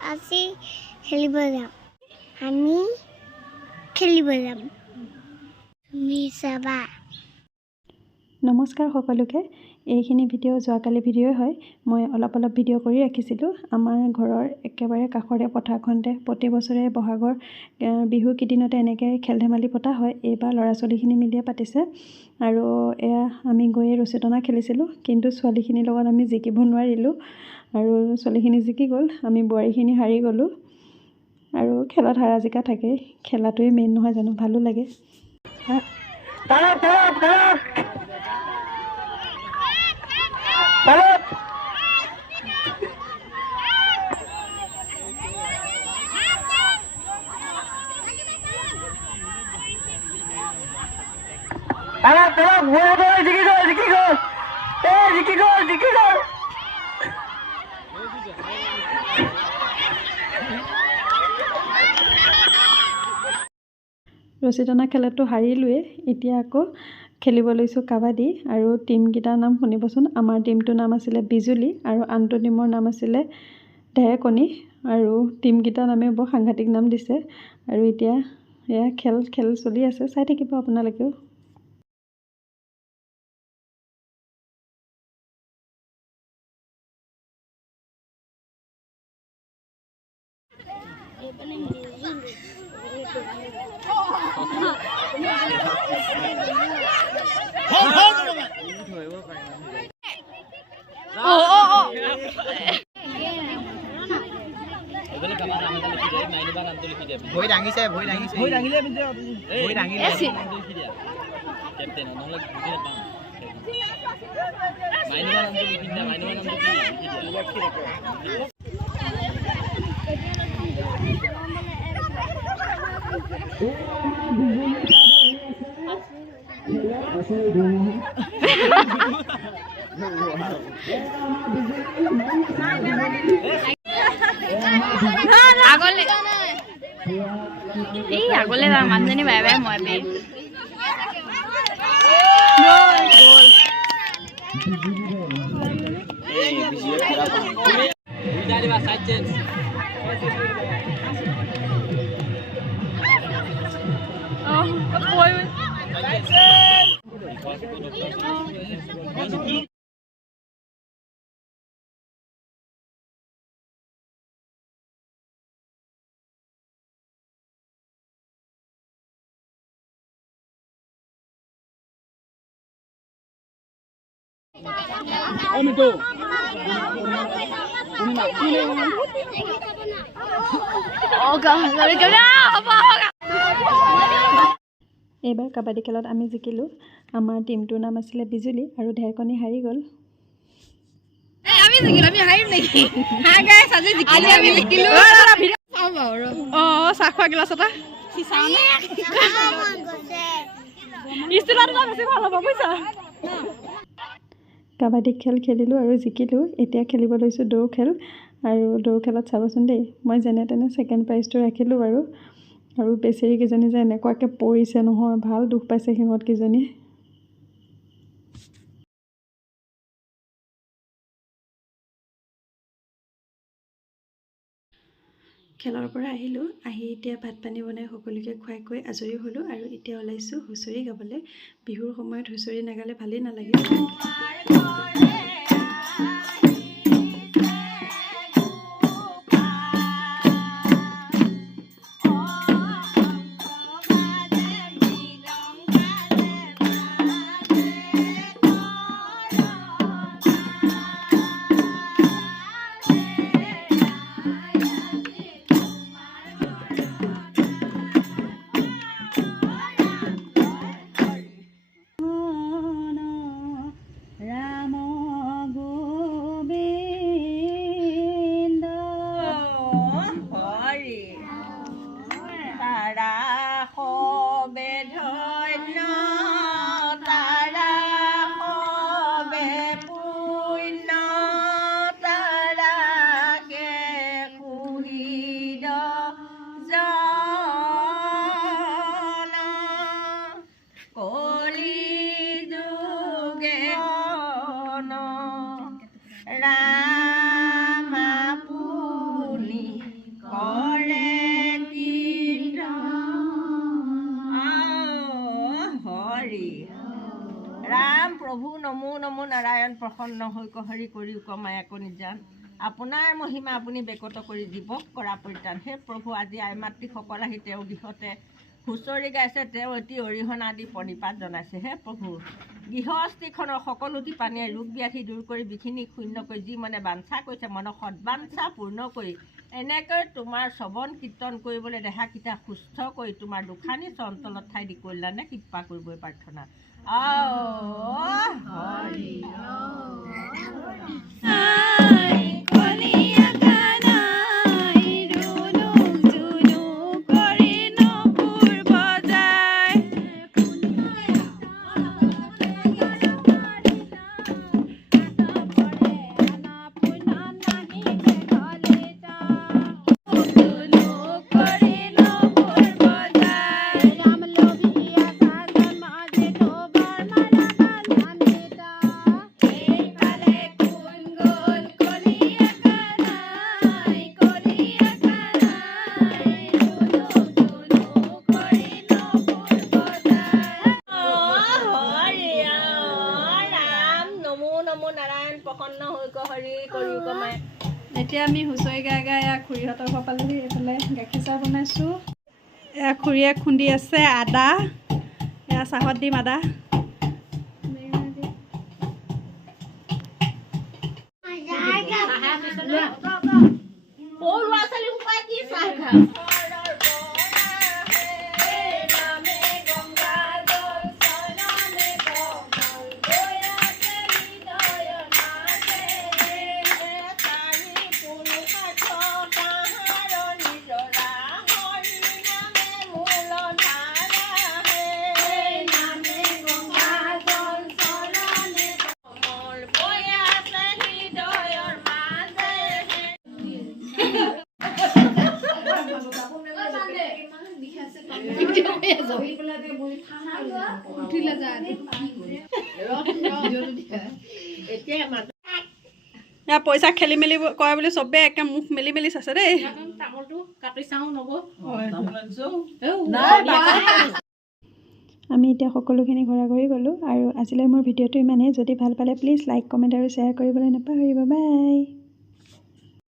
আজি খেলিব যাম আমি খেলিব যাম তুমি চাবা নমস্কাৰ সকলোকে এইখিনি ভিডিঅ' যোৱাকালি ভিডিঅ'ই হয় মই অলপ ভিডিঅ' কৰি ৰাখিছিলোঁ আমাৰ ঘৰৰ একেবাৰে কাষৰে পথাৰখনতে প্ৰতি বছৰে বহাগৰ বিহু কেইদিনতে এনেকৈ খেল ধেমালি পতা হয় এইবাৰ ল'ৰা ছোৱালীখিনি মিলিয়ে পাতিছে আৰু এয়া আমি গৈয়ে ৰচী টনা খেলিছিলোঁ কিন্তু ছোৱালীখিনিৰ লগত আমি জিকিব নোৱাৰিলোঁ আৰু ছোৱালীখিনি জিকি গ'ল আমি বোৱাৰীখিনি হাৰি গ'লোঁ আৰু খেলত হাৰা জিকা থাকেই খেলাটোৱে মেইন নহয় জানো ভালো লাগে ৰছী টনা খেলতো হাৰিলোৱে এতিয়া আকৌ খেলিব লৈছোঁ কাবাডী আৰু টীমকেইটাৰ নাম শুনিবচোন আমাৰ টীমটোৰ নাম আছিলে বিজুলী আৰু আনটো টীমৰ নাম আছিলে ঢেৰেকণী আৰু টীমকেইটাৰ নামে বৰ সাংঘাতিক নাম দিছে আৰু এতিয়া এয়া খেল চলি আছে চাই থাকিব আপোনালোকেও ভৰি দাঙিছে আগলে মানুহজনী বাই বাই মই পে এইবাৰ কাবাডী খেলত আমি জিকিলোঁ আমাৰ টীমটোৰ নাম আছিলে বিজুলী আৰু ঢেৰেকণী হাৰি গ'ল চাহ খোৱা গিলাচ এটা কাবাডী খেল খেলিলোঁ আৰু জিকিলোঁ এতিয়া খেলিব লৈছোঁ দৌৰ খেল আৰু দৌৰ খেলত চাবচোন দেই মই যেনে তেনে ছেকেণ্ড প্ৰাইজটো ৰাখিলোঁ বাৰু আৰু বেচেৰীকেইজনী যে এনেকুৱাকৈ পৰিছে নহয় ভাল দুখ পাইছে সিহঁতকেইজনী খেলৰ পৰা আহিলোঁ আহি এতিয়া ভাত পানী বনাই সকলোকে খুৱাই কৈ আজৰি হ'লোঁ আৰু এতিয়া ওলাইছোঁ হুঁচৰি গাবলৈ বিহুৰ সময়ত হুঁচৰি নাগালে ভালেই নালাগে প্ৰভু নমো নমো নাৰায়ণ প্ৰসন্ন হৈ হৰি কৰি কমায়াকো নিজান আপোনাৰ মহিমা আপুনি বেকত কৰি জীৱক কৰা পৰিত্ৰাণ। হে প্ৰভু, আজি আই মাতৃসকল আহি তেওঁৰ গৃহতে হুঁচৰি গাইছে, তেওঁ অতি অৰিহণা দি প্ৰণিপাত জনাইছে। হে প্ৰভু, গৃহস্থীখনৰ সকলোটি পানীয়ে ৰোগ ব্যাধি দূৰ কৰি বিঘিনি শূন্য কৰি যি মনে বাঞ্ছা কৰিছে মনৰ সদবাঞ্ছা পূৰ্ণ কৰি এনেকৈ তোমাৰ শ্ৰৱণ কীৰ্তন কৰিবলৈ দেহাকেইটা সুস্থ কৰি তোমাৰ দুখানি চঞ্চলত ঠাই দি কল্যাণে কৃপা কৰিবই প্ৰাৰ্থনা। এতিয়া আমি হুঁচৰি গাই গাই খুৰীহঁতৰ ঘৰ পালোহি। এইফালে গাখীৰ চাহ বনাইছোঁ। এয়া খুৰীয়ে খুন্দি আছে আদা, এয়া চাহত দিম আদা। পইচা খেলি মেলি কৰে বুলি চবেই একে মুখ মেলি মেলি চাইছে দেই। আমি এতিয়া সকলোখিনি ঘৰা ঘৰি গ'লোঁ আৰু আজিলৈ মোৰ ভিডিঅ'টো ইমানেই। যদি ভাল পালে প্লিজ লাইক কমেণ্ট আৰু শ্বেয়াৰ কৰিবলৈ নাপাহৰিব। বাই।